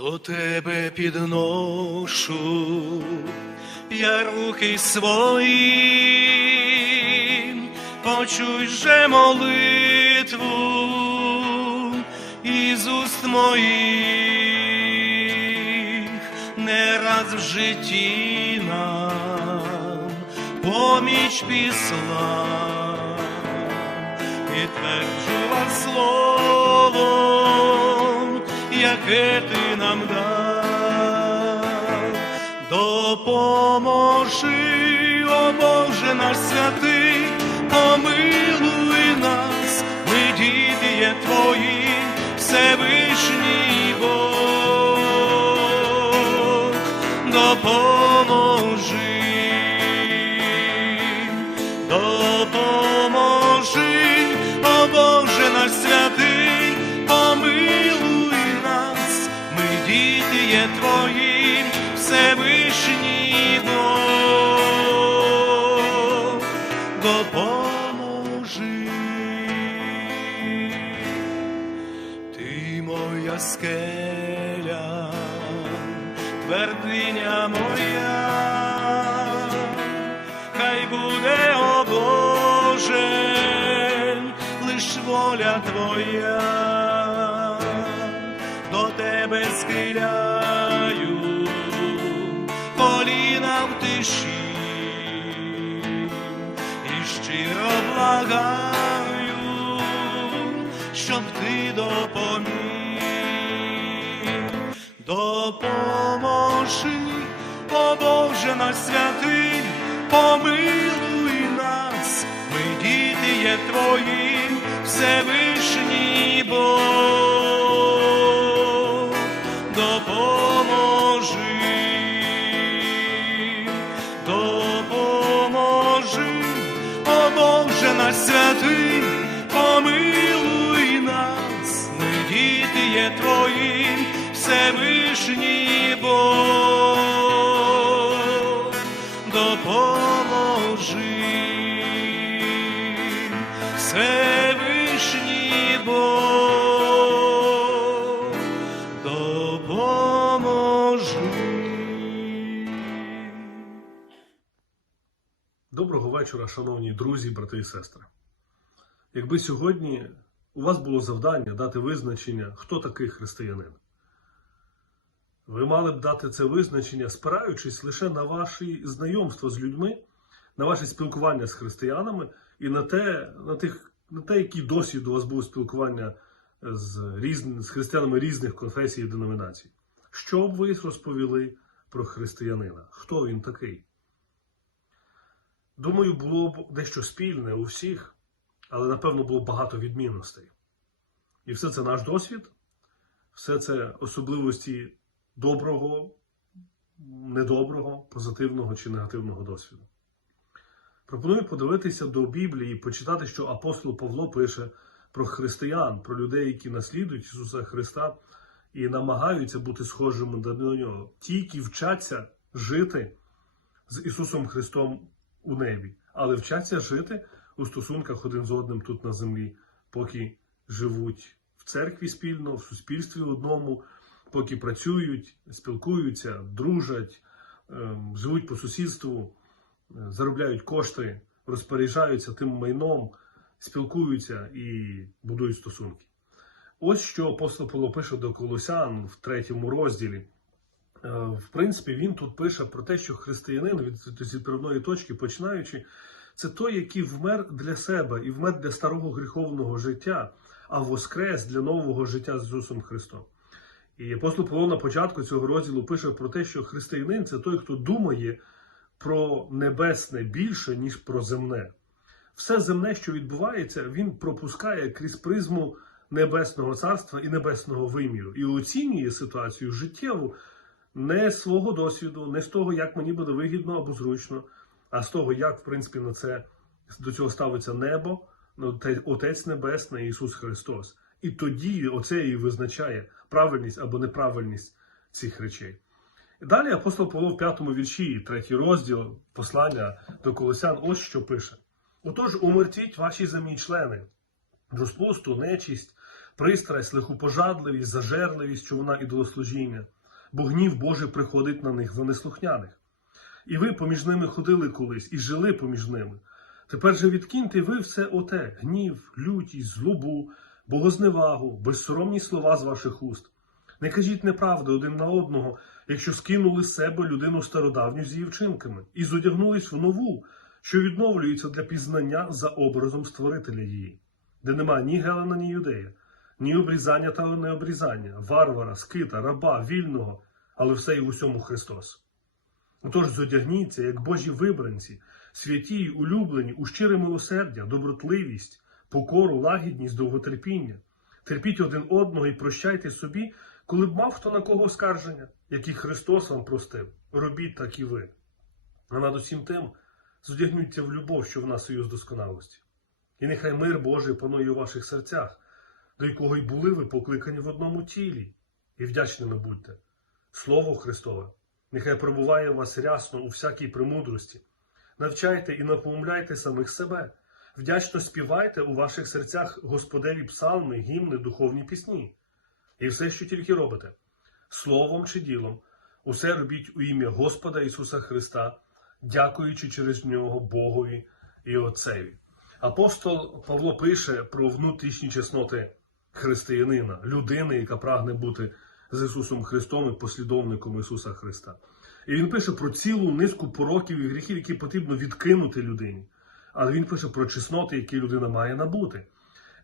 До тебе підношу я руки свої, почуй же молитву із уст моїх, не раз в житті нам поміч післа, підтверджува словом, допоможи, о Боже наш святий, помилуй нас, ми діти є твої, Всевишній Бог, допоможи, твердиня моя, хай буде, о Боже, лиш воля Твоя, до Тебе схиляю, коліна в тиші, і щиро благаю, щоб ти допоміг, допоможи, о Боже наш святий, помилуй нас, ми діти є твої, Всевишній Бог, допоможи, допоможи, о Боже наш святий, помилуй нас, ми діти є твої, Всевишній Бог, вечора, шановні друзі, брати і сестри. Якби сьогодні у вас було завдання дати визначення, хто такий християнин, ви мали б дати це визначення, спираючись лише на ваші знайомства з людьми, на ваше спілкування з християнами і на те, на тих, на те, який досвід у вас був спілкування з, різн, з християнами різних конфесій і деномінацій. Що б ви розповіли про християнина? Хто він такий? Думаю, було б дещо спільне у всіх, але напевно було багато відмінностей. І все це наш досвід, все це особливості доброго, недоброго, позитивного чи негативного досвіду. Пропоную подивитися до Біблії і почитати, що апостол Павло пише про християн, про людей, які наслідують Ісуса Христа і намагаються бути схожими до нього. Ті, які вчаться жити з Ісусом Христом у небі, але вчаться жити у стосунках один з одним тут на землі, поки живуть в церкві спільно, в суспільстві одному, поки працюють, спілкуються, дружать, ем, живуть по сусідству, е, заробляють кошти, розпоряджаються тим майном, спілкуються і будують стосунки. Ось що апостол Павло пише до Колосян в третьому розділі. Е, В принципі, він тут пише про те, що християнин від відправної точки починаючи, це той, який вмер для себе і вмер для старого гріховного життя, а воскрес для нового життя з Ісусом Христом. І апостол Павло на початку цього розділу пише про те, що християнин це той, хто думає про небесне більше, ніж про земне. Все земне, що відбувається, він пропускає крізь призму небесного царства і небесного виміру і оцінює ситуацію життєву не з свого досвіду, не з того, як мені буде вигідно або зручно, а з того, як в принципі на це до цього ставиться небо, Отець Небесний Ісус Христос. І тоді оце і визначає правильність або неправильність цих речей. Далі апостол Павло в п'ятому вірші, третій розділ послання до Колосян, ось що пише: Отож, умертвіть ваші земні члени, розпусту, нечість пристрасть, лихопожадливість, зажерливість, що вона ідолослужіння, бо гнів Божий приходить на них, вони слухняних. І ви поміж ними ходили колись і жили поміж ними. Тепер же відкиньте ви все оте гнів, лютість, злобу, богозневагу, безсоромні слова з ваших уст. Не кажіть неправди один на одного, якщо скинули з себе людину стародавню з її вчинками, і зодягнулись в нову, що відновлюється для пізнання за образом створителя її, де нема ні Гелена, ні юдея, ні обрізання та необрізання, варвара, скита, раба, вільного, але все і в усьому Христос. Отож зодягніться, як Божі вибранці, святі улюблені, у щире милосердя, добротливість, покору, лагідність, довготерпіння. Терпіть один одного і прощайте собі, коли б мав хто на кого скарження, як і Христос вам простив. Робіть так і ви. А над усім тим зодягнуться в любов, що в нас союз досконалості. І нехай мир Божий панує у ваших серцях, до якого й були ви покликані в одному тілі, і вдячними будьте. Слово Христове, нехай пробуває в вас рясно у всякій премудрості. Навчайте і напомляйте самих себе. Вдячно співайте у ваших серцях Господеві псалми, гімни, духовні пісні. І все, що тільки робите, словом чи ділом, усе робіть у ім'я Господа Ісуса Христа, дякуючи через нього Богові і Отцеві. Апостол Павло пише про внутрішні чесноти християнина, людини, яка прагне бути з Ісусом Христом і послідовником Ісуса Христа. І він пише про цілу низку пороків і гріхів, які потрібно відкинути людині. Але він пише про чесноти, які людина має набути.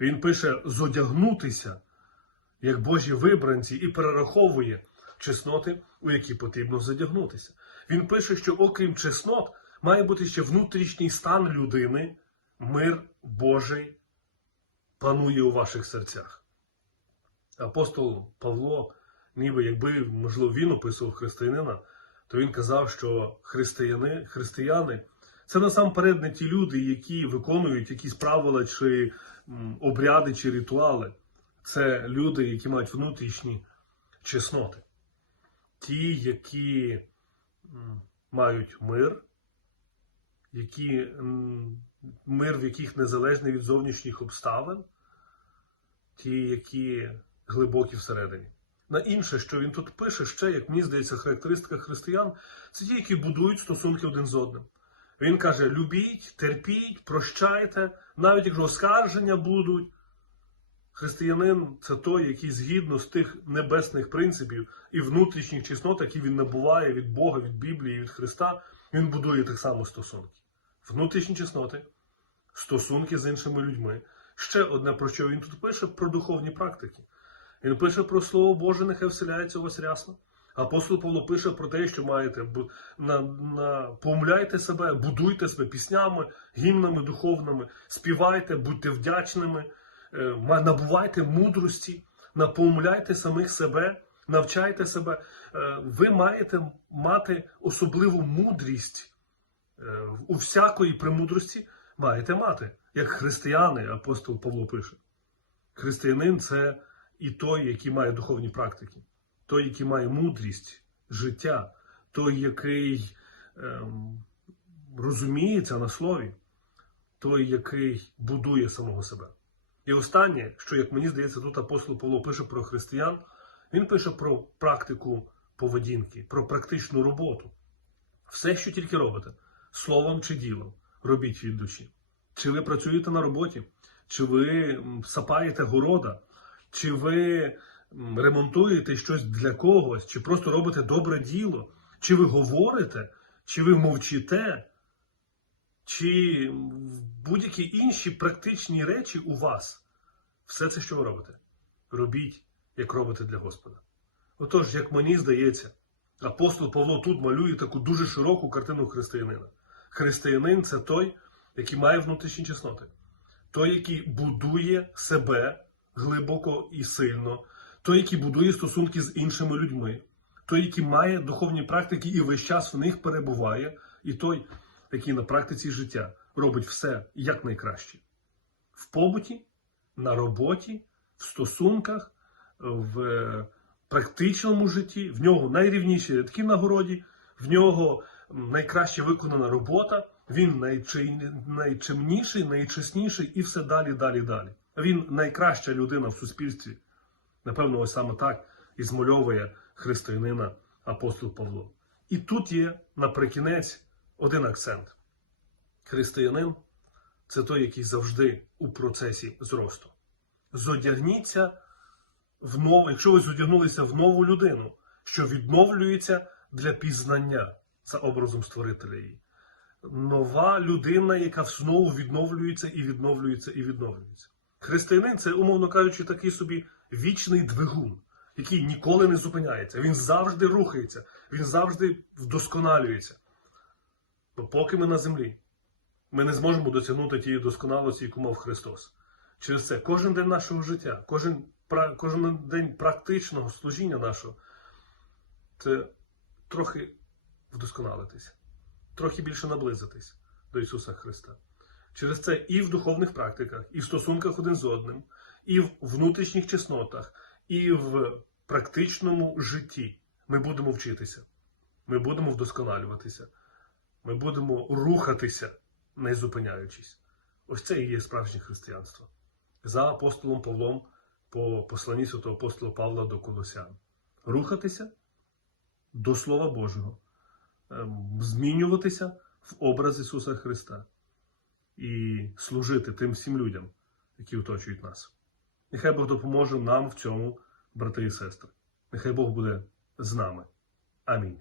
Він пише зодягнутися як Божі вибранці і перераховує чесноти, у які потрібно задягнутися. Він пише, що окрім чеснот, має бути ще внутрішній стан людини, мир Божий панує у ваших серцях. Апостол Павло, ніби якби, можливо, він описував християнина, то він казав, що християни, християни це насамперед не ті люди, які виконують якісь правила чи обряди чи ритуали. Це люди, які мають внутрішні чесноти. Ті, які мають мир, які, мир, в яких незалежний від зовнішніх обставин, ті, які глибокі всередині. На інше, що він тут пише, ще, як мені здається, характеристика християн, це ті, які будують стосунки один з одним. Він каже: любіть, терпіть, прощайте, навіть якщо оскарження будуть. Християнин це той, який згідно з тих небесних принципів і внутрішніх чеснот, які він набуває від Бога, від Біблії, від Христа, він будує так само стосунки. Внутрішні чесноти, стосунки з іншими людьми. Ще одне, про що він тут пише, про духовні практики. Він пише про Слово Боже, нехай вселяється у вас рясно. Апостол Павло пише про те, що маєте на, на, помиляйте себе, будуйте себе піснями, гімнами духовними, співайте, будьте вдячними, е, набувайте мудрості, напомиляйте самих себе, навчайте себе. Е, Ви маєте мати особливу мудрість е, у всякої премудрості маєте мати, як християни, апостол Павло пише. Християнин це і той, який має духовні практики, той, який має мудрість життя, той, який ем, розуміється на слові, той, який будує самого себе. І останнє, що, як мені здається, тут апостол Павло пише про християн, він пише про практику поведінки, про практичну роботу. Все, що тільки робите, словом чи ділом, робіть від душі. Чи ви працюєте на роботі, чи ви сапаєте города, чи ви ремонтуєте щось для когось, чи просто робите добре діло, чи ви говорите, чи ви мовчите, чи будь-які інші практичні речі у вас. Все це, що ви робите, робіть, як робите для Господа. Отож, як мені здається, апостол Павло тут малює таку дуже широку картину християнина. Християнин це той, який має внутрішні чесноти, той, який будує себе глибоко і сильно, той, який будує стосунки з іншими людьми, той, який має духовні практики і весь час в них перебуває, і той, який на практиці життя робить все якнайкраще. В побуті, на роботі, в стосунках, в е, практичному житті, в нього найрівніші рядки на городі, в нього найкраще виконана робота, він найчи- найчемніший, найчесніший і все далі, далі, далі. Він найкраща людина в суспільстві. Напевно, ось саме так і змальовує християнина апостол Павло. І тут є наприкінець один акцент. Християнин це той, який завжди у процесі зросту. Зодягніться в нову, якщо ви зодягнулися в нову людину, що відновлюється для пізнання за образом створителя її. Нова людина, яка знову відновлюється і відновлюється і відновлюється. Християнин це, умовно кажучи, такий собі вічний двигун, який ніколи не зупиняється. Він завжди рухається, він завжди вдосконалюється. Бо поки ми на землі, ми не зможемо досягнути тієї досконалості, яку мав Христос. Через це кожен день нашого життя, кожен, кожен день практичного служіння нашого це трохи вдосконалитися, трохи більше наблизитись до Ісуса Христа. Через це і в духовних практиках, і в стосунках один з одним, і в внутрішніх чеснотах, і в практичному житті ми будемо вчитися, ми будемо вдосконалюватися, ми будемо рухатися, не зупиняючись. Ось це і є справжнє християнство. За апостолом Павлом по посланні святого апостола Павла до Колосян. Рухатися до Слова Божого, змінюватися в образ Ісуса Христа і служити тим всім людям, які оточують нас. Нехай Бог допоможе нам в цьому, брати і сестри. Нехай Бог буде з нами. Амінь.